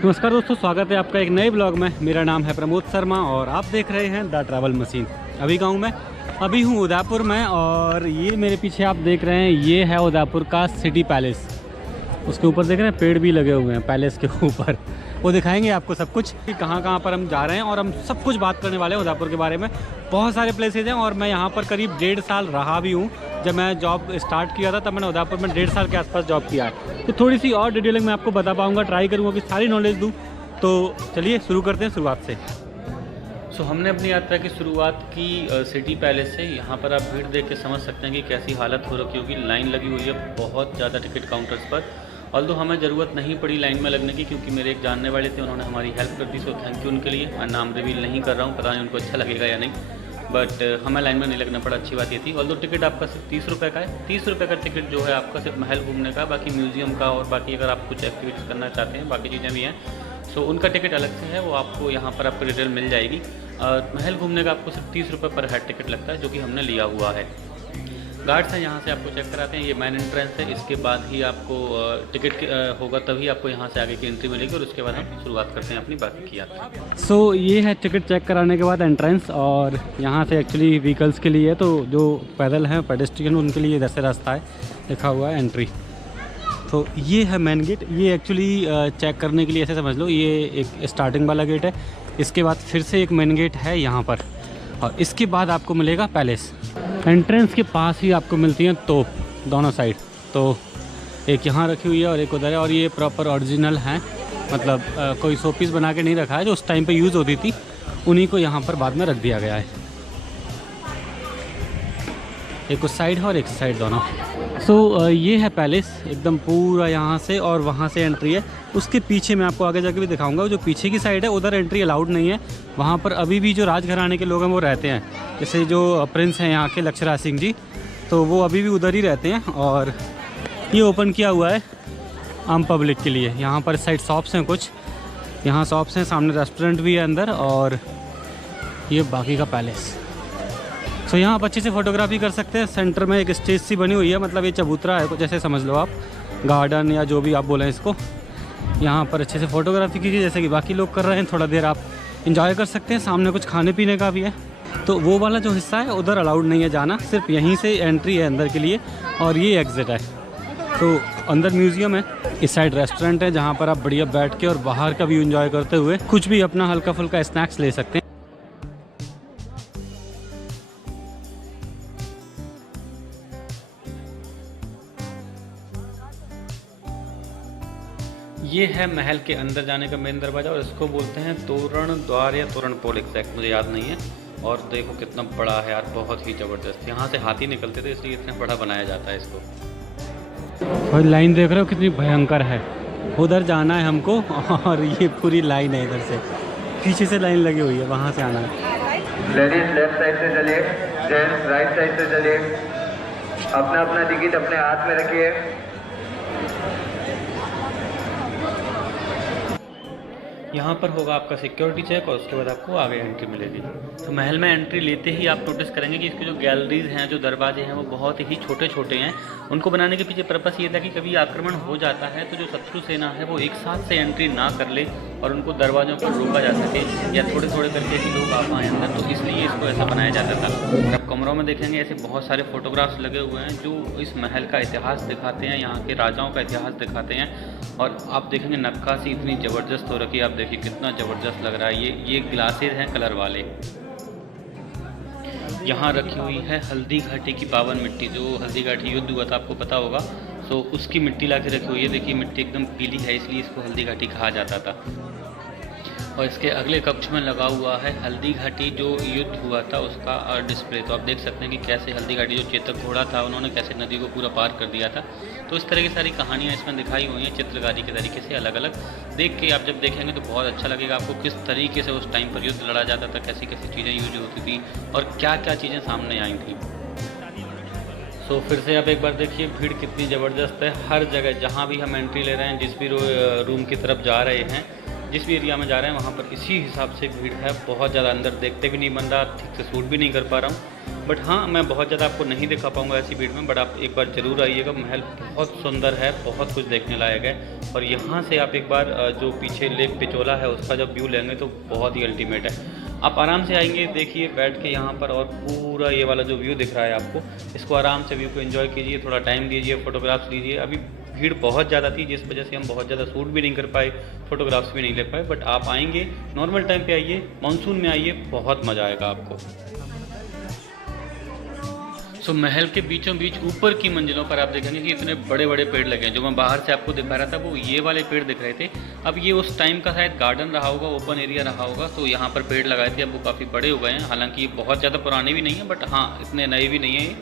नमस्कार दोस्तों, स्वागत है आपका एक नए ब्लॉग में। मेरा नाम है प्रमोद शर्मा और आप देख रहे हैं द ट्रैवल मशीन। अभी हूँ उदयपुर में और ये मेरे पीछे आप देख रहे हैं, ये है उदयपुर का सिटी पैलेस। उसके ऊपर देख रहे हैं पेड़ भी लगे हुए हैं पैलेस के ऊपर। वो दिखाएंगे आपको सब कुछ कि कहाँ पर हम जा रहे हैं और हम सब कुछ बात करने वाले हैं उदयपुर के बारे में। बहुत सारे प्लेसेज हैं और मैं यहाँ पर करीब 1.5 साल रहा भी हूँ। जब मैं जॉब स्टार्ट किया था तब मैंने उदयपुर में 1.5 साल के आसपास जॉब किया है, तो थोड़ी सी और डिटेलिंग मैं आपको बता पाऊँगा, ट्राई करूँगा कि सारी नॉलेज दूँ। तो चलिए शुरू करते हैं शुरुआत से। हमने अपनी यात्रा की शुरुआत की सिटी पैलेस से। यहाँ पर आप भीड़ देख के समझ सकते हैं कि कैसी हालत हो रखी होगी। लाइन लगी हुई है बहुत ज़्यादा टिकट काउंटर्स पर। ऑल्दो हमें ज़रूरत नहीं पड़ी लाइन में लगने की, क्योंकि मेरे एक जानने वाले थे, उन्होंने हमारी हेल्प कर दी। सो थैंक यू उनके लिए। मैं नाम रिवील नहीं कर रहा हूँ, पता नहीं उनको अच्छा लगेगा या नहीं, बट हमें लाइन में नहीं लगना पड़ा। अच्छी बात ये थी। ऑल्दो टिकट आपका सिर्फ 30 रुपये का है। 30 रुपये का टिकट जो है आपका सिर्फ महल घूमने का, बाकी म्यूज़ियम का और बाकी अगर आप कुछ एक्टिविटीज़ करना चाहते हैं, बाकी चीज़ें भी हैं, सो उनका टिकट अलग से है। वो आपको यहाँ पर आपको डिटेल मिल जाएगी। महल घूमने का आपको सिर्फ 30 रुपये पर हेड टिकट लगता है, जो कि हमने लिया हुआ है। गार्ड्स हैं यहाँ से आपको चेक कराते हैं। ये मेन एंट्रेंस है, इसके बाद ही आपको टिकट होगा, तभी आपको यहाँ से आगे की एंट्री मिलेगी और उसके बाद हम शुरुआत करते हैं अपनी बाकी की यात्रा। सो ये है टिकट चेक कराने के बाद एंट्रेंस, और यहाँ से एक्चुअली व्हीकल्स के लिए, तो जो पैदल हैं पेडेस्ट्रियन उनके लिए इधर से रास्ता है, लिखा हुआ है एंट्री। तो ये है मेन गेट। ये एक्चुअली चेक करने के लिए ऐसे समझ लो, ये एक स्टार्टिंग वाला गेट है। इसके बाद फिर से एक मेन गेट है यहाँ पर, और इसके बाद आपको मिलेगा पैलेस। एंट्रेंस के पास ही आपको मिलती हैं तोप दोनों साइड। तो एक यहाँ रखी हुई है और एक उधर है, और ये प्रॉपर ओरिजिनल हैं, मतलब कोई शोपीस बना के नहीं रखा है। जो उस टाइम पे यूज़ होती थी उन्हीं को यहाँ पर बाद में रख दिया गया है। एक उस साइड है और एक साइड दोनों। सो ये है पैलेस एकदम पूरा यहाँ से, और वहाँ से एंट्री है। उसके पीछे मैं आपको आगे जाके भी दिखाऊंगा। जो पीछे की साइड है उधर एंट्री अलाउड नहीं है। वहाँ पर अभी भी जो राजघराने के लोग हैं वो रहते हैं। जैसे जो प्रिंस हैं यहाँ के लक्षराज सिंह जी, तो वो अभी भी उधर ही रहते हैं। और ये ओपन किया हुआ है आम पब्लिक के लिए। यहाँ पर साइड शॉप्स हैं कुछ, यहाँ शॉप्स हैं, सामने रेस्टोरेंट भी है अंदर, और ये बाकी का पैलेस। तो यहाँ आप अच्छे से फ़ोटोग्राफी कर सकते हैं। सेंटर में एक स्टेज सी बनी हुई है, मतलब ये चबूतरा है कुछ ऐसे समझ लो आप, गार्डन या जो भी आप बोलें इसको। यहाँ पर अच्छे से फ़ोटोग्राफी कीजिए जैसे कि बाकी लोग कर रहे हैं। थोड़ा देर आप इंजॉय कर सकते हैं। सामने कुछ खाने पीने का भी है। तो वो वाला जो हिस्सा है उधर अलाउड नहीं है जाना, सिर्फ यहीं से एंट्री है अंदर के लिए, और ये एग्ज़िट है। तो अंदर म्यूज़ियम है, इस साइड रेस्टोरेंट है जहाँ पर आप बढ़िया बैठ के और बाहर का व्यू एंजॉय करते हुए कुछ भी अपना हल्का फुल्का स्नैक्स ले सकते हैं। ये है महल के अंदर जाने का मेन दरवाज़ा, और इसको बोलते हैं तोरण द्वार या तोरण पोल, एग्जैक्ट मुझे याद नहीं है। और देखो कितना बड़ा है यार, बहुत ही ज़बरदस्त। यहाँ से हाथी निकलते थे, इसलिए इतना बड़ा बनाया जाता है इसको। और लाइन देख रहे हो कितनी भयंकर है। उधर जाना है हमको, और ये पूरी लाइन है, इधर से पीछे से लाइन लगी हुई है, वहाँ से आना है। लेडीज लेफ्ट साइड से चलिए, जेंट्स राइट साइड से चलिए। अपना अपना टिकट अपने हाथ में रखिए। यहाँ पर होगा आपका सिक्योरिटी चेक, और उसके बाद आपको आगे एंट्री मिलेगी। तो महल में एंट्री लेते ही आप नोटिस करेंगे कि इसके जो गैलरीज हैं, जो दरवाजे हैं, वो बहुत ही छोटे छोटे हैं। उनको बनाने के पीछे पर्पस ये था कि कभी आक्रमण हो जाता है तो जो शत्रु सेना है वो एक साथ से एंट्री ना कर ले और उनको दरवाज़ों पर रोका जा सके, या थोड़े थोड़े करके ही लोग आ पाएँ अंदर। तो इसलिए इसको ऐसा बनाया जाता था। आप कमरों में देखेंगे ऐसे बहुत सारे फोटोग्राफ्स लगे हुए हैं जो इस महल का इतिहास दिखाते हैं, यहाँ के राजाओं का इतिहास दिखाते हैं। और आप देखेंगे नक्काशी इतनी ज़बरदस्त हो रखी है, आप देखिए कितना ज़बरदस्त लग रहा है। ये ग्लासेस हैं कलर वाले। यहाँ रखी हुई है हल्दी घाटी की पावन मिट्टी। जो हल्दी घाटी युद्ध हुआ था आपको पता होगा, तो उसकी मिट्टी ला के रखी हुई है। देखिए मिट्टी एकदम पीली है, इसलिए इसको हल्दी घाटी कहा जाता था। और इसके अगले कक्ष में लगा हुआ है हल्दी घाटी जो युद्ध हुआ था उसका डिस्प्ले। तो आप देख सकते हैं कि कैसे हल्दी घाटी जो चेतक घोड़ा था, उन्होंने कैसे नदी को पूरा पार कर दिया था। तो इस तरह की सारी कहानियाँ इसमें दिखाई हुई हैं चित्रकारी के तरीके से अलग अलग। देख के आप जब देखेंगे तो बहुत अच्छा लगेगा आपको, किस तरीके से उस टाइम पर युद्ध लड़ा जाता था, कैसी कैसी चीज़ें यूज होती थी और क्या क्या चीज़ें सामने आई थी। तो फिर से आप एक बार देखिए भीड़ कितनी ज़बरदस्त है। हर जगह जहाँ भी हम एंट्री ले रहे हैं, जिस भी रूम की तरफ जा रहे हैं, जिस भी एरिया में जा रहे हैं, वहाँ पर इसी हिसाब से भीड़ है। बहुत ज़्यादा अंदर देखते भी नहीं बन रहा, ठीक से शूट भी नहीं कर पा रहा हूँ। बट हाँ, मैं बहुत ज़्यादा आपको नहीं दिखा पाऊँगा ऐसी भीड़ में, बट आप एक बार ज़रूर आइएगा। महल बहुत सुंदर है, बहुत कुछ देखने लायक है। और यहाँ से आप एक बार जो पीछे लेक पिचोला है उसका जब व्यू लेंगे तो बहुत ही अल्टीमेट है। आप आराम से आएंगे, देखिए बैठ के यहाँ पर, और पूरा ये वाला जो व्यू दिख रहा है आपको, इसको आराम से व्यू को एंजॉय कीजिए, थोड़ा टाइम दीजिए, फ़ोटोग्राफ्स लीजिए। अभी भीड़ बहुत ज़्यादा थी जिस वजह से हम बहुत ज़्यादा शूट भी नहीं कर पाए, फ़ोटोग्राफ्स भी नहीं ले पाए। बट आप आएंगे, नॉर्मल टाइम पे आइए, मानसून में आइए, बहुत मज़ा आएगा आपको। सो महल के बीचों बीच ऊपर की मंजिलों पर आप देखेंगे कि इतने बड़े बड़े पेड़ लगे हैं। जो मैं बाहर से आपको दिखा रहा था वो ये वाले पेड़ दिख रहे थे। अब ये उस टाइम का शायद गार्डन रहा होगा, ओपन एरिया रहा होगा, तो यहाँ पर पेड़ लगाए थे। अब वो काफ़ी बड़े हो गए हैं, हालांकि ये बहुत ज़्यादा पुराने भी नहीं हैं, बट हाँ इतने नए भी नहीं हैं,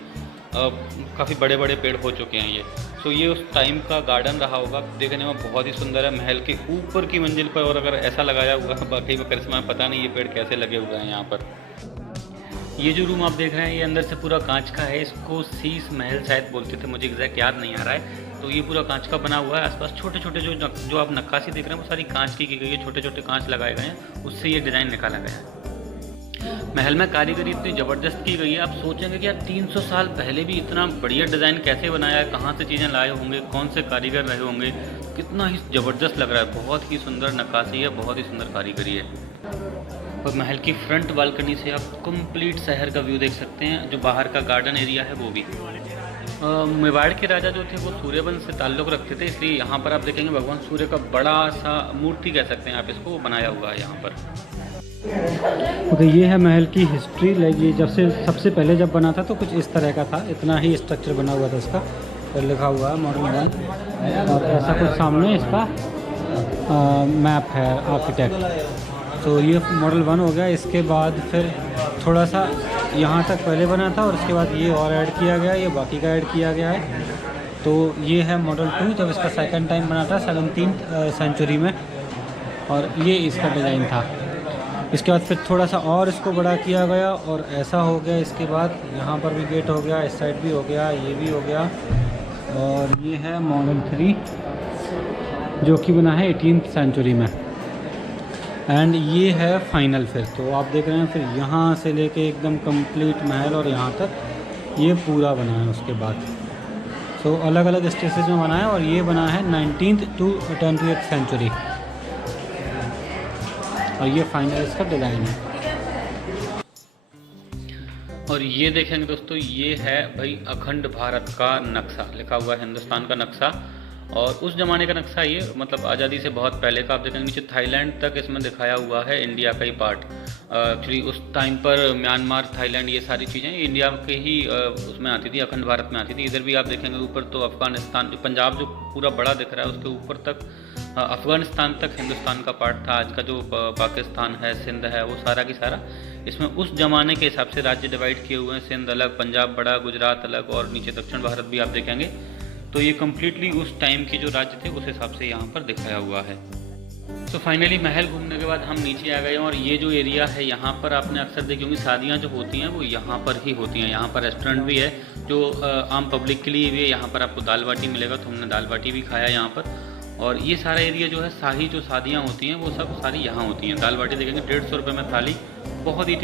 काफ़ी बड़े बड़े पेड़ हो चुके हैं ये। सो ये उस टाइम का गार्डन रहा होगा, देखने में बहुत ही सुंदर है महल के ऊपर की मंजिल पर। और अगर ऐसा लगाया हुआ है, बाकी में करिश्मा पता नहीं ये पेड़ कैसे लगे हुए हैं यहाँ पर। ये जो रूम आप देख रहे हैं ये अंदर से पूरा कांच का है। इसको शीश महल शायद बोलते थे, मुझे एग्जैक्ट याद नहीं आ रहा है। तो ये पूरा कांच का बना हुआ है। आसपास छोटे छोटे जो आप नक्काशी देख रहे हैं वो सारी कांच की गई है, छोटे छोटे कांच लगाए गए हैं, उससे ये डिज़ाइन निकाला गया है। महल में कारीगरी इतनी ज़बरदस्त की गई है, आप सोचेंगे कि यार 300 साल पहले भी इतना बढ़िया डिज़ाइन कैसे बनाया है, कहाँ से चीज़ें लाए होंगे, कौन से कारीगर रहे होंगे, कितना ही ज़बरदस्त लग रहा है। बहुत ही सुंदर नक्काशी है, बहुत ही सुंदर कारीगरी है। और महल की फ्रंट बालकनी से आप कंप्लीट शहर का व्यू देख सकते हैं, जो बाहर का गार्डन एरिया है वो भी। मेवाड़ के राजा जो थे वो सूर्यवंश से ताल्लुक़ रखते थे, इसलिए यहाँ पर आप देखेंगे भगवान सूर्य का बड़ा सा मूर्ति कह सकते हैं आप इसको, वो बनाया हुआ है यहाँ पर। ओके, ये है महल की हिस्ट्री। लाइक ये जब से सबसे पहले जब बना था तो कुछ इस तरह का था, इतना ही स्ट्रक्चर बना हुआ था इसका। फिर लिखा हुआ है मॉडल 1, और ऐसा कुछ सामने इसका मैप है आर्किटेक्ट। तो ये मॉडल 1 हो गया। इसके बाद फिर थोड़ा सा यहाँ तक पहले बना था और उसके बाद ये और ऐड किया गया, ये बाकी का ऐड किया गया है। तो ये है मॉडल 2, जब इसका सेकंड टाइम बना था 17th सेंचुरी में, और ये इसका डिज़ाइन था। इसके बाद फिर थोड़ा सा और इसको बड़ा किया गया और ऐसा हो गया। इसके बाद यहाँ पर भी गेट हो गया, इस साइड भी हो गया, ये भी हो गया। और ये है मॉडल 3 जो कि बना है 18th सेंचुरी में। एंड ये है फाइनल। फिर तो आप देख रहे हैं फिर यहाँ से लेके एकदम कंप्लीट महल और यहाँ तक ये पूरा बना है उसके बाद। सो अलग अलग स्टेजेस में बना है, और ये बना है 19th to 20th सेंचुरी, और ये फाइनल इसका डिज़ाइन है। और ये देखेंगे दोस्तों, ये है भाई अखंड भारत का नक्शा, लिखा हुआ है हिंदुस्तान का नक्शा। और उस ज़माने का नक्शा ये, मतलब आज़ादी से बहुत पहले का। आप देखेंगे नीचे थाईलैंड तक इसमें दिखाया हुआ है, इंडिया का ही पार्ट। एक्चुअली उस टाइम पर म्यांमार, थाईलैंड, ये सारी चीज़ें इंडिया के ही उसमें आती थी, अखंड भारत में आती थी। इधर भी आप देखेंगे ऊपर तो अफ़गानिस्तान, जो पंजाब जो पूरा बड़ा दिख रहा है उसके ऊपर तक अफ़गानिस्तान तक हिंदुस्तान का पार्ट था। आज का जो पाकिस्तान है, सिंध है, वो सारा की सारा इसमें उस ज़माने के हिसाब से राज्य डिवाइड किए हुए हैं। सिंध अलग, पंजाब बड़ा, गुजरात अलग, और नीचे दक्षिण भारत भी आप देखेंगे। तो ये कम्प्लीटली उस टाइम के जो राज्य थे उस हिसाब से यहाँ पर दिखाया हुआ है। तो फाइनली महल घूमने के बाद हम नीचे आ गए हैं, और ये जो एरिया है यहाँ पर आपने अक्सर देखी होंगी शादियाँ जो होती हैं वो यहाँ पर ही होती हैं। यहाँ पर रेस्टोरेंट भी है जो आम पब्लिक के लिए भी है। यहाँ पर आपको दाल बाटी मिलेगा, तो हमने दाल बाटी भी खाया यहाँ पर। और ये सारा एरिया जो है, शाही जो शादियाँ होती हैं वो सब सारी यहाँ होती हैं। दाल बाटी देखेंगे 150 रुपये में थाली, बहुत ही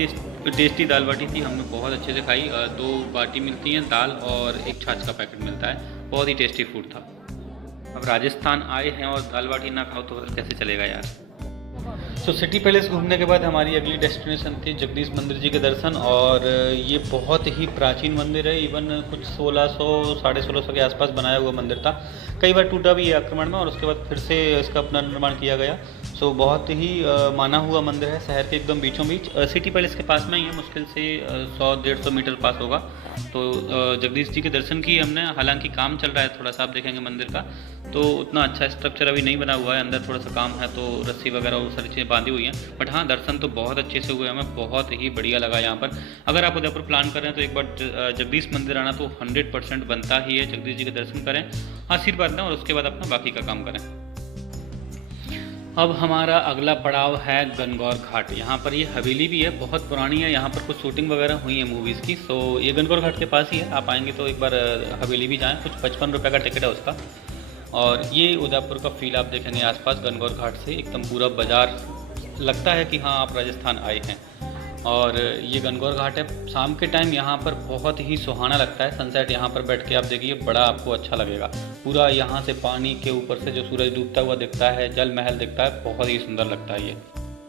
टेस्टी दाल बाटी थी, हमने बहुत अच्छे से खाई। 2 बाटी मिलती हैं दाल, और एक छाछ का पैकेट मिलता है, बहुत ही टेस्टी फूड था। अब राजस्थान आए हैं और दाल बाटी ना खाओ तो कैसे चलेगा यार। तो सिटी पैलेस घूमने के बाद हमारी अगली डेस्टिनेशन थी जगदीश मंदिर जी के दर्शन। और ये बहुत ही प्राचीन मंदिर है, इवन कुछ 1600 साढ़े 1600 के आसपास बनाया हुआ मंदिर था। कई बार टूटा भी है आक्रमण में, और उसके बाद फिर से इसका पुनर्निर्माण किया गया। सो बहुत ही माना हुआ मंदिर है, शहर के एकदम बीचों बीच। सिटी पैलेस के पास में ही है, मुश्किल से 100-150 मीटर पास होगा। तो जगदीश जी के दर्शन किए हमने। हालांकि काम चल रहा है थोड़ा सा, आप देखेंगे मंदिर का, तो उतना अच्छा स्ट्रक्चर अभी नहीं बना हुआ है, अंदर थोड़ा सा काम है, तो रस्सी वगैरह वो सारी चीज़ें बांधी हुई हैं। बट हाँ, दर्शन तो बहुत अच्छे से हुए, हमें बहुत ही बढ़िया लगा यहाँ पर। अगर आप उदयपुर प्लान कर रहे हैं तो एक बार जगदीश मंदिर आना तो 100% बनता ही है। जगदीश जी के दर्शन करें, आशीर्वाद लें, और उसके बाद अपना बाकी का काम करें। अब हमारा अगला पड़ाव है गणगौर घाट। यहाँ पर ये हवेली भी है, बहुत पुरानी है, यहाँ पर कुछ शूटिंग वगैरह हुई है मूवीज़ की। सो ये गणगौर घाट के पास ही है, आप आएंगे तो एक बार हवेली भी जाएं। कुछ 55 रुपये का टिकट है उसका। और ये उदयपुर का फील आप देखेंगे आसपास गणगौर घाट से, एकदम पूरा बाज़ार लगता है कि हाँ आप राजस्थान आए हैं। और ये गणगौर घाट है। शाम के टाइम यहाँ पर बहुत ही सुहाना लगता है। सनसेट यहाँ पर बैठ के आप देखिए, बड़ा आपको अच्छा लगेगा। पूरा यहाँ से पानी के ऊपर से जो सूरज डूबता हुआ दिखता है, जल महल दिखता है, बहुत ही सुंदर लगता है ये।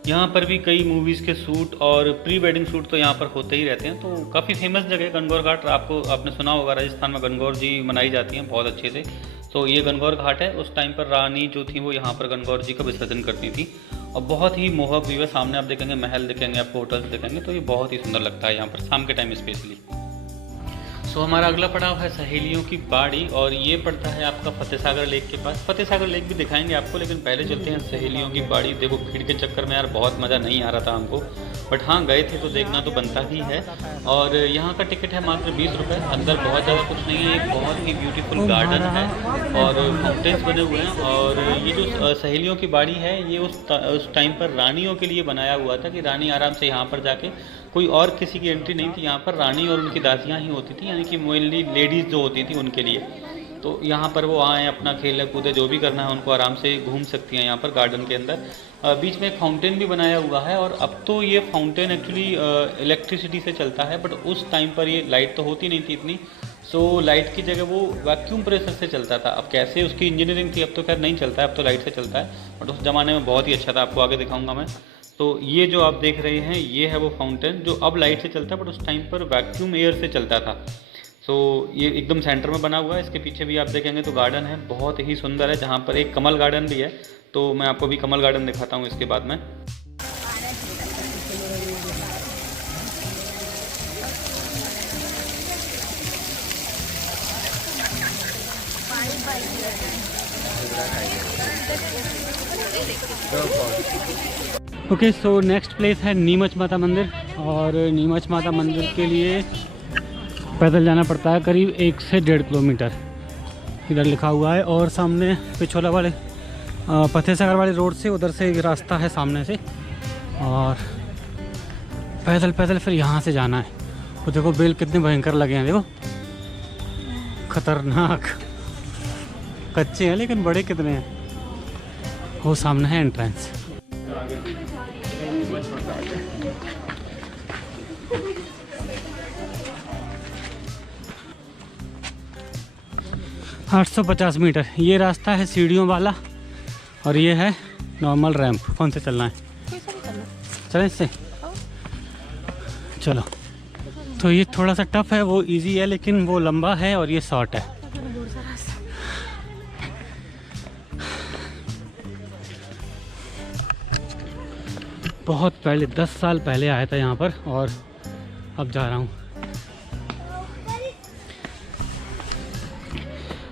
यहाँ पर भी कई मूवीज़ के शूट और प्री वेडिंग शूट तो यहाँ पर होते ही रहते हैं। तो काफ़ी फेमस जगह है गणगौर घाट। आपने सुना होगा, राजस्थान में गणगौर जी मनाई जाती हैं बहुत अच्छे से। तो ये गणगौर घाट है। उस टाइम पर रानी जो थी वो यहाँ पर गणगौर जी का विसर्जन करती थी और बहुत ही मोहक व्यू है। सामने आप देखेंगे महल दिखेंगे, आपको होटल्स दिखेंगे, तो ये बहुत ही सुंदर लगता है यहाँ पर शाम के टाइम स्पेशली। सो हमारा अगला पड़ाव है सहेलियों की बाड़ी और ये पड़ता है आपका फतेह सागर लेक के पास। फतेह सागर लेक भी दिखाएंगे आपको, लेकिन पहले चलते हैं सहेलियों की बाड़ी। देखो भीड़ के चक्कर में यार बहुत मज़ा नहीं आ रहा था हमको, बट हाँ गए थे तो देखना तो बनता ही है। और यहाँ का टिकट है मात्र 20 रुपये। अंदर बहुत ज़्यादा कुछ नहीं है, एक बहुत ही ब्यूटीफुल गार्डन है और फाउंटेन्स बने हुए हैं। और ये जो सहेलियों की बाड़ी है ये उस टाइम पर रानियों के लिए बनाया हुआ था कि रानी आराम से यहाँ पर जाके, कोई और किसी की एंट्री नहीं थी यहाँ पर, रानी और उनकी दासियाँ ही होती थी, यानी कि मेनली लेडीज़ जो होती थी उनके लिए। तो यहाँ पर वो आए, अपना खेल कूदे जो भी करना है उनको आराम से घूम सकती हैं यहाँ पर गार्डन के अंदर। बीच में एक फाउंटेन भी बनाया हुआ है और अब तो ये फाउंटेन एक्चुअली इलेक्ट्रिसिटी से चलता है, बट उस टाइम पर ये लाइट तो होती नहीं थी इतनी। सो लाइट की जगह वो वैक्यूम प्रेशर से चलता था। अब कैसे उसकी इंजीनियरिंग थी, अब तो खैर नहीं चलता है, अब तो लाइट से चलता है, बट उस ज़माने में बहुत ही अच्छा था। आपको आगे दिखाऊंगा मैं। तो ये जो आप देख रहे हैं ये है वो फाउंटेन जो अब लाइट से चलता है, बट उस टाइम पर वैक्यूम एयर से चलता था। सो ये एकदम सेंटर में बना हुआ है। इसके पीछे भी आप देखेंगे तो गार्डन है, बहुत ही सुंदर है, जहाँ पर एक कमल गार्डन भी है। तो मैं आपको भी कमल गार्डन दिखाता हूँ इसके बाद में। ओके, सो नेक्स्ट प्लेस है नीमच माता मंदिर और नीमच माता मंदिर के लिए पैदल जाना पड़ता है करीब 1 से 1.5 किलोमीटर, इधर लिखा हुआ है। और सामने पिछोला वाले फतेह सागर वाले रोड से उधर से एक रास्ता है सामने से, और पैदल पैदल फिर यहाँ से जाना है। वो देखो बेल कितने भयंकर लगे हैं, देखो खतरनाक, कच्चे हैं लेकिन बड़े कितने हैं। वो सामने है एंट्रेंस। आठ 850 मीटर ये रास्ता है सीढ़ियों वाला और ये है नॉर्मल रैंप। कौन से चलना है? चलें इससे, चलो। तो ये थोड़ा सा टफ है, वो इजी है, लेकिन वो लंबा है और ये शॉर्ट है। बहुत पहले 10 साल पहले आया था यहाँ पर और अब जा रहा हूँ।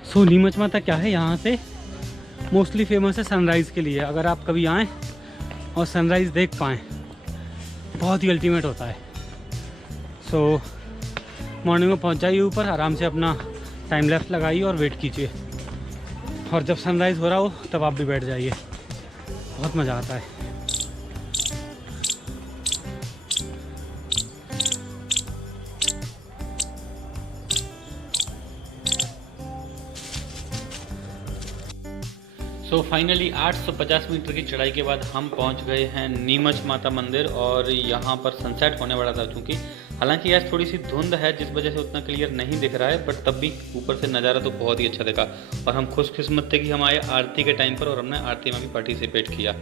सो नीमच माता क्या है, यहाँ से मोस्टली फेमस है सनराइज़ के लिए। अगर आप कभी आएँ और सनराइज़ देख पाएँ, बहुत ही अल्टीमेट होता है। सो मॉर्निंग में पहुँच जाइए ऊपर, आराम से अपना टाइम लैप्स लगाइए और वेट कीजिए, और जब सनराइज़ हो रहा हो तब आप भी बैठ जाइए, बहुत मज़ा आता है। तो फाइनली 850 मीटर की चढ़ाई के बाद हम पहुंच गए हैं नीमच माता मंदिर, और यहाँ पर सनसेट होने वाला था। चूँकि हालांकि आज थोड़ी सी धुंध है जिस वजह से उतना क्लियर नहीं दिख रहा है, बट तब भी ऊपर से नज़ारा तो बहुत ही अच्छा दिखा। और हम खुशकिस्मत थे कि हम आए आरती के टाइम पर और हमने आरती में भी पार्टिसिपेट किया।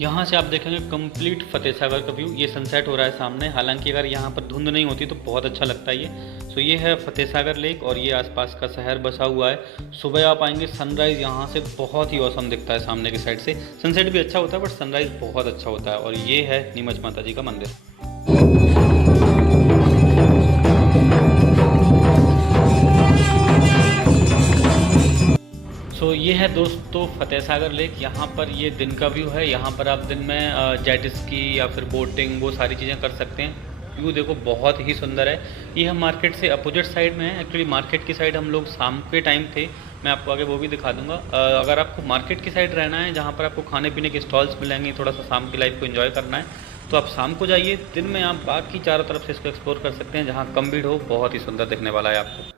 यहाँ से आप देखेंगे कंप्लीट फतेह सागर का व्यू। ये सनसेट हो रहा है सामने, हालांकि अगर यहाँ पर धुंध नहीं होती तो बहुत अच्छा लगता है ये। सो ये है फतेह सागर लेक और ये आसपास का शहर बसा हुआ है। सुबह आप आएंगे, सनराइज़ यहाँ से बहुत ही औसम दिखता है सामने की साइड से। सनसेट भी अच्छा होता है बट सनराइज़ बहुत अच्छा होता है। और ये है नीमच माता जी का मंदिर। सो ये है दोस्तों फतेह सागर लेक। यहाँ पर ये दिन का व्यू है। यहाँ पर आप दिन में जेट स्की या फिर बोटिंग वो सारी चीज़ें कर सकते हैं। व्यू देखो बहुत ही सुंदर है। ये हम मार्केट से अपोजिट साइड में है। एक्चुअली मार्केट की साइड हम लोग शाम के टाइम थे, मैं आपको आगे वो भी दिखा दूंगा। अगर आपको मार्केट की साइड रहना है जहाँ पर आपको खाने पीने के स्टॉल्स मिलेंगे, थोड़ा सा शाम की लाइफ को एंजॉय करना है, तो आप शाम को जाइए। दिन में आप बाकी चारों तरफ से इसको एक्सप्लोर कर सकते हैं जहाँ कम भीड़ हो। बहुत ही सुंदर दिखने वाला है आपको।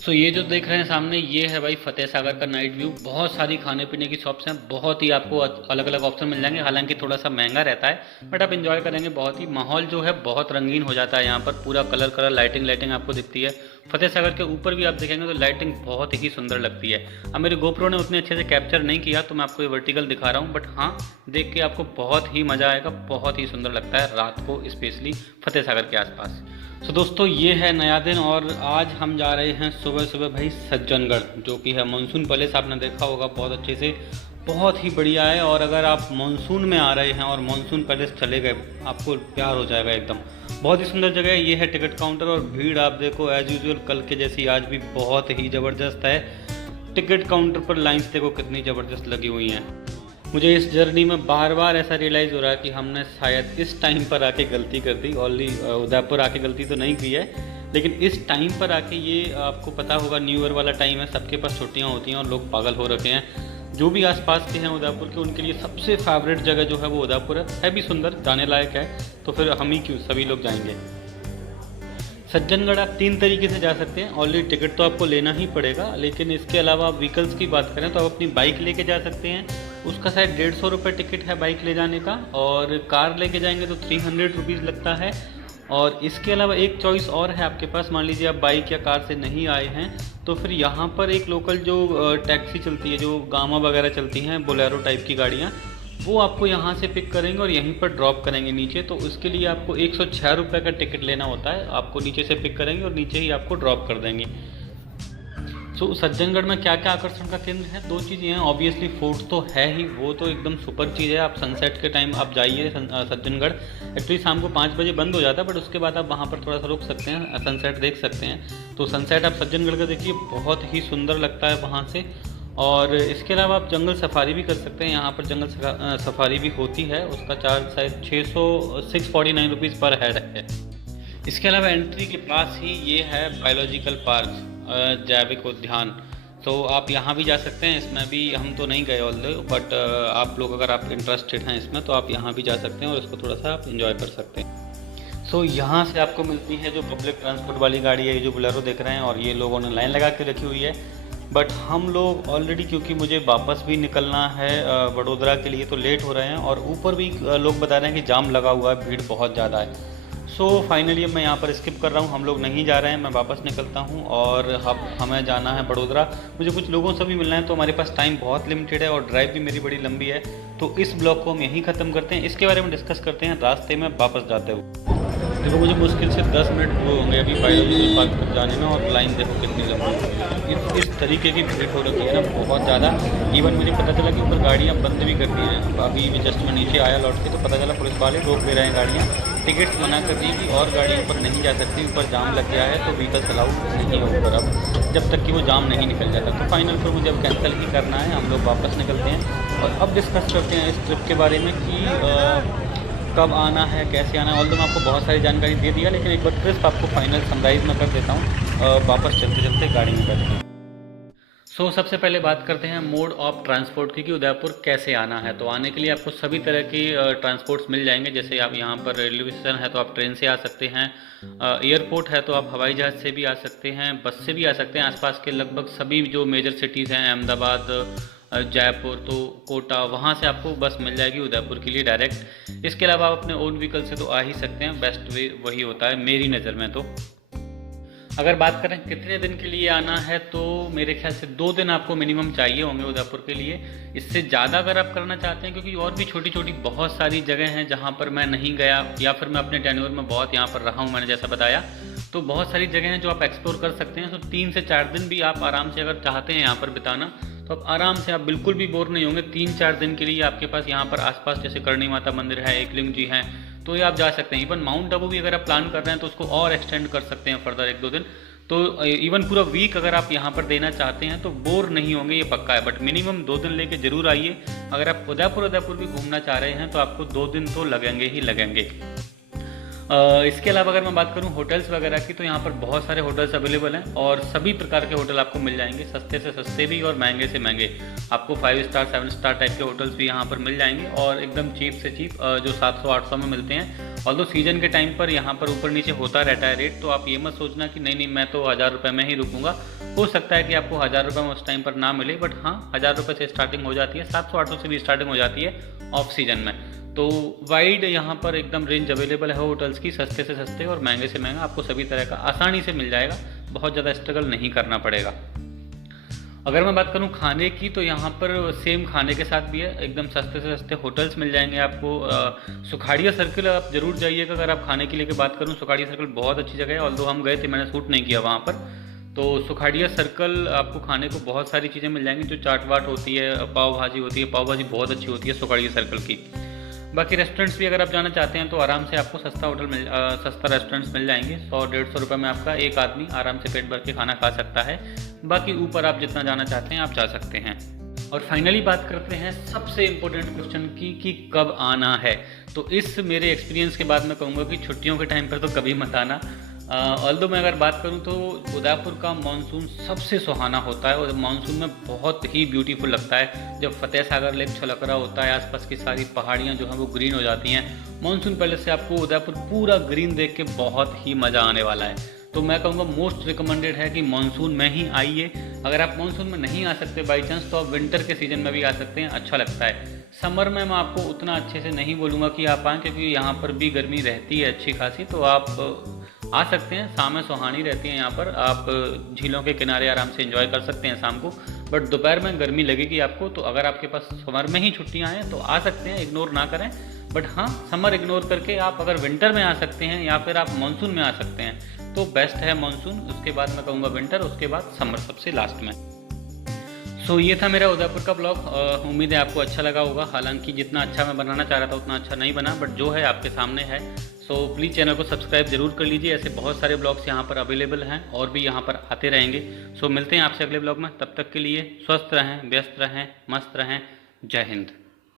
सो ये जो देख रहे हैं सामने, ये है भाई फतेह सागर का नाइट व्यू। बहुत सारी खाने पीने की शॉप्स हैं, बहुत ही आपको अलग अलग ऑप्शन मिल जाएंगे। हालांकि थोड़ा सा महंगा रहता है, बट आप एंजॉय करेंगे। बहुत ही माहौल जो है बहुत रंगीन हो जाता है यहाँ पर, पूरा कलर लाइटिंग आपको दिखती है। फतेह सागर के ऊपर भी आप देखेंगे तो लाइटिंग बहुत ही सुंदर लगती है। अब मेरे गोप्रो ने उतने अच्छे से कैप्चर नहीं किया तो मैं आपको ये वर्टिकल दिखा रहा हूँ, बट हाँ देख के आपको बहुत ही मज़ा आएगा। बहुत ही सुंदर लगता है रात को, स्पेशली फतेह सागर के आसपास। तो दोस्तों ये है नया दिन और आज हम जा रहे हैं सुबह भाई सज्जनगढ़, जो कि है मानसून पैलेस। आपने देखा होगा बहुत अच्छे से, बहुत ही बढ़िया है। और अगर आप मानसून में आ रहे हैं और मानसून पैलेस चले गए, आपको प्यार हो जाएगा एकदम। बहुत ही सुंदर जगह है। ये है टिकट काउंटर और भीड़ आप देखो एज यूजुअल कल के जैसी आज भी बहुत ही ज़बरदस्त है। टिकट काउंटर पर लाइन्स देखो कितनी ज़बरदस्त लगी हुई हैं। मुझे इस जर्नी में बार बार ऐसा रियलाइज़ हो रहा है कि हमने शायद इस टाइम पर आके गलती कर दी। ऑनली उदयपुर आके गलती तो नहीं की है, लेकिन इस टाइम पर आके, ये आपको पता होगा न्यू ईयर वाला टाइम है, सबके पास छुट्टियां होती हैं और लोग पागल हो रखे हैं। जो भी आसपास के हैं उदयपुर के, उनके लिए सबसे फेवरेट जगह जो है वो उदयपुर है भी सुंदर, जाने लायक है। तो फिर हम ही क्यों, सभी लोग जाएंगे। सज्जनगढ़ आप 3 तरीके से जा सकते हैं। ऑलरेडी टिकट तो आपको लेना ही पड़ेगा, लेकिन इसके अलावा आप व्हीकल्स की बात करें तो आप अपनी बाइक लेके जा सकते हैं। उसका शायद 150 रुपये टिकट है बाइक ले जाने का, और कार लेके जाएंगे तो 300 रुपीज़ लगता है। और इसके अलावा एक चॉइस और है आपके पास, मान लीजिए आप बाइक या कार से नहीं आए हैं तो फिर यहाँ पर एक लोकल जो टैक्सी चलती है, जो गामा वगैरह चलती हैं, बोलेरो टाइप की गाड़ियाँ, वो आपको यहाँ से पिक करेंगे और यहीं पर ड्रॉप करेंगे नीचे। तो उसके लिए आपको 106 रुपये का टिकट लेना होता है। आपको नीचे से पिक करेंगे और नीचे ही आपको ड्रॉप कर देंगे। सो सज्जनगढ़ में क्या क्या आकर्षण का केंद्र है? 2 चीज़ें हैं। ऑब्वियसली फोर्ट तो है ही, वो तो एकदम सुपर चीज़ है। आप सनसेट के टाइम आप जाइए सज्जनगढ़। एक्चुअली शाम को 5 बजे बंद हो जाता है, बट उसके बाद आप वहाँ पर थोड़ा सा रुक सकते हैं, सनसेट देख सकते हैं। तो सनसेट आप सज्जनगढ़ का देखिए, बहुत ही सुंदर लगता है वहाँ से। और इसके अलावा आप जंगल सफारी भी कर सकते हैं। यहाँ पर जंगल सफारी भी होती है, उसका चार्ज शायद 649 रुपीज़ पर हेड है। इसके अलावा एंट्री के पास ही ये है बायोलॉजिकल पार्क, जैविक उद्यान। तो आप यहाँ भी जा सकते हैं। इसमें भी हम तो नहीं गए ऑलरेडी, बट आप लोग अगर आप इंटरेस्टेड हैं इसमें तो आप यहाँ भी जा सकते हैं और इसको थोड़ा सा आप इंजॉय कर सकते हैं। सो यहाँ से आपको मिलती है जो पब्लिक ट्रांसपोर्ट वाली गाड़ी है, ये जो बोलेरो देख रहे हैं, और ये लोगों ने लाइन लगा के रखी हुई है। बट हम लोग ऑलरेडी, क्योंकि मुझे वापस भी निकलना है वडोदरा के लिए, तो लेट हो रहे हैं और ऊपर भी लोग बता रहे हैं कि जाम लगा हुआ है, भीड़ बहुत ज़्यादा है। सो फाइनली मैं यहाँ पर स्किप कर रहा हूँ, हम लोग नहीं जा रहे हैं, मैं वापस निकलता हूँ। और अब हमें जाना है वडोदरा। मुझे कुछ लोगों से भी मिलना है, तो हमारे पास टाइम बहुत लिमिटेड है और ड्राइव भी मेरी बड़ी लंबी है। तो इस ब्लॉग को हम यहीं ख़त्म करते हैं। इसके बारे में डिस्कस करते हैं रास्ते में वापस जाते हुए। देखो मुझे मुश्किल से 10 मिनट वो होंगे अभी बायोलॉजिकल पार्क तक जाने में, और लाइन देखो कितनी लंबी। इस तरीके की भीड़ हो रखी है ना बहुत ज़्यादा। इवन मुझे पता चला कि ऊपर गाड़ियाँ बंद भी कर दी हैं। अभी जस्ट मैं नीचे आया लौट के तो पता चला पुलिस वाले रोक ले रहे हैं गाड़ियाँ, टिकट्स मना कर दी कि और गाड़ियों पर नहीं जा सकती, ऊपर जाम लग गया है तो व्हीकल्स अलाउड नहीं हो ऊपर अब, जब तक कि वो जाम नहीं निकल जाता। तो फाइनल पर मुझे अब कैंसिल ही करना है, हम लोग वापस निकलते हैं। और अब डिस्कस करते हैं इस ट्रिप के बारे में कि कब आना है, कैसे आना है। ऑल्दो मैं आपको बहुत सारी जानकारी दे दिया, लेकिन एक बार क्रिस्प आपको फाइनल समराइज में कर देता हूँ वापस चलते चलते गाड़ी में बैठ के। सो सबसे पहले बात करते हैं मोड ऑफ ट्रांसपोर्ट की, कि उदयपुर कैसे आना है। तो आने के लिए आपको सभी तरह की ट्रांसपोर्ट्स मिल जाएंगे। जैसे आप यहाँ पर रेलवे स्टेशन है तो आप ट्रेन से आ सकते हैं, एयरपोर्ट है तो आप हवाई जहाज़ से भी आ सकते हैं, बस से भी आ सकते हैं। आसपास के लगभग सभी जो मेजर सिटीज़ हैं, अहमदाबाद, जयपुर, तो कोटा, वहाँ से आपको बस मिल जाएगी उदयपुर के लिए डायरेक्ट। इसके अलावा आप अपने ओन व्हीकल से तो आ ही सकते हैं, बेस्ट वे वही होता है मेरी नज़र में। तो अगर बात करें कितने दिन के लिए आना है, तो मेरे ख्याल से 2 दिन आपको मिनिमम चाहिए होंगे उदयपुर के लिए। इससे ज़्यादा अगर आप करना चाहते हैं, क्योंकि और भी छोटी छोटी बहुत सारी जगह हैं जहाँ पर मैं नहीं गया, या फिर मैं अपने टेन्योर में बहुत यहाँ पर रहा हूँ, मैंने जैसा बताया, तो बहुत सारी जगह हैं जो आप एक्सप्लोर कर सकते हैं। तो 3 से 4 दिन भी आप आराम से अगर चाहते हैं यहाँ पर बिताना, तो आप आराम से, आप बिल्कुल भी बोर नहीं होंगे। 3-4 दिन के लिए आपके पास यहाँ पर आसपास जैसे करणी माता मंदिर है, एकलिंग जी हैं, तो ये आप जा सकते हैं। इवन माउंट आबू भी अगर आप प्लान कर रहे हैं तो उसको और एक्सटेंड कर सकते हैं फर्दर 1-2 दिन। तो इवन पूरा वीक अगर आप यहाँ पर देना चाहते हैं तो बोर नहीं होंगे, ये पक्का है। बट मिनिमम 2 दिन लेके जरूर आइए। अगर आप उदयपुर भी घूमना चाह रहे हैं तो आपको 2 दिन तो लगेंगे ही लगेंगे। इसके अलावा अगर मैं बात करूं होटल्स वगैरह की, तो यहाँ पर बहुत सारे होटल्स अवेलेबल हैं और सभी प्रकार के होटल आपको मिल जाएंगे, सस्ते से सस्ते भी और महंगे से महंगे। आपको 5 स्टार 7 स्टार टाइप के होटल्स भी यहाँ पर मिल जाएंगे और एकदम चीप से चीप जो 700-800 में मिलते हैं। और तो सीजन के टाइम पर यहाँ पर ऊपर नीचे होता रहता है रेट, तो आप ये मत सोचना कि नहीं मैं तो 1000 रुपये में ही रुकूंगा। हो सकता है कि आपको 1000 रुपये में उस टाइम पर ना मिले, बट हाँ 1000 रुपये से स्टार्टिंग हो जाती है, 700-800 से भी स्टार्टिंग हो जाती है ऑफ सीजन में। तो वाइड यहाँ पर एकदम रेंज अवेलेबल है होटल्स की, सस्ते से सस्ते और महंगे से महंगा आपको सभी तरह का आसानी से मिल जाएगा, बहुत ज़्यादा स्ट्रगल नहीं करना पड़ेगा। अगर मैं बात करूं खाने की, तो यहाँ पर सेम खाने के साथ भी है, एकदम सस्ते से सस्ते होटल्स मिल जाएंगे आपको। सुखाड़िया सर्कल आप जरूर जाइएगा। अगर आप खाने की लेके बात करूं, सुखाड़िया सर्कल बहुत अच्छी जगह है, ऑल्दो हम गए थे, मैंने शूट नहीं किया वहाँ पर। तो सुखाड़िया सर्कल आपको खाने को बहुत सारी चीज़ें मिल जाएंगी, जो चाट वाट होती है, पाव भाजी होती है, पाव भाजी बहुत अच्छी होती है सुखाड़िया सर्कल की। बाकी रेस्टोरेंट्स भी अगर आप जाना चाहते हैं तो आराम से आपको सस्ता रेस्टोरेंट्स मिल जाएंगे। 100-150 रुपये में आपका एक आदमी आराम से पेट भर के खाना खा सकता है। बाकी ऊपर आप जितना जाना चाहते हैं आप जा सकते हैं। और फाइनली बात करते हैं सबसे इम्पोर्टेंट क्वेश्चन की कि कब आना है। तो इस मेरे एक्सपीरियंस के बाद मैं कहूँगा कि छुट्टियों के टाइम पर तो कभी मत आना। ऑल्दो मैं अगर बात करूं तो उदयपुर का मानसून सबसे सुहाना होता है और मानसून में बहुत ही ब्यूटीफुल लगता है। जब फतेह सागर लेक छलक रहा होता है, आसपास की सारी पहाड़ियां जो हैं वो ग्रीन हो जाती हैं, मानसून पहले से आपको उदयपुर पूरा ग्रीन देख के बहुत ही मज़ा आने वाला है। तो मैं कहूँगा मोस्ट रिकमेंडेड है कि मानसून में ही आइए। अगर आप मानसून में नहीं आ सकते बाई चांस, तो आप विंटर के सीज़न में भी आ सकते हैं, अच्छा लगता है। समर में मैं आपको उतना अच्छे से नहीं बोलूँगा कि आप आएँ, क्योंकि यहाँ पर भी गर्मी रहती है अच्छी खासी, तो आप आ सकते हैं। शामें सुहानी रहती हैं यहाँ पर, आप झीलों के किनारे आराम से एंजॉय कर सकते हैं शाम को। बट दोपहर में गर्मी लगेगी आपको, तो अगर आपके पास समर में ही छुट्टियाँ हैं तो आ सकते हैं, इग्नोर ना करें। बट हाँ, समर इग्नोर करके आप अगर विंटर में आ सकते हैं या फिर आप मानसून में आ सकते हैं तो बेस्ट है मानसून। उसके बाद मैं कहूँगा विंटर, उसके बाद समर सबसे लास्ट में। सो ये था मेरा उदयपुर का ब्लॉग। उम्मीद है आपको अच्छा लगा होगा। हालांकि जितना अच्छा मैं बनाना चाह रहा था उतना अच्छा नहीं बना, बट जो है आपके सामने है। सो प्लीज़ चैनल को सब्सक्राइब जरूर कर लीजिए। ऐसे बहुत सारे ब्लॉग्स यहाँ पर अवेलेबल हैं और भी यहाँ पर आते रहेंगे। सो मिलते हैं आपसे अगले ब्लॉग में, तब तक के लिए स्वस्थ रहें, व्यस्त रहें, मस्त रहें। जय हिंद।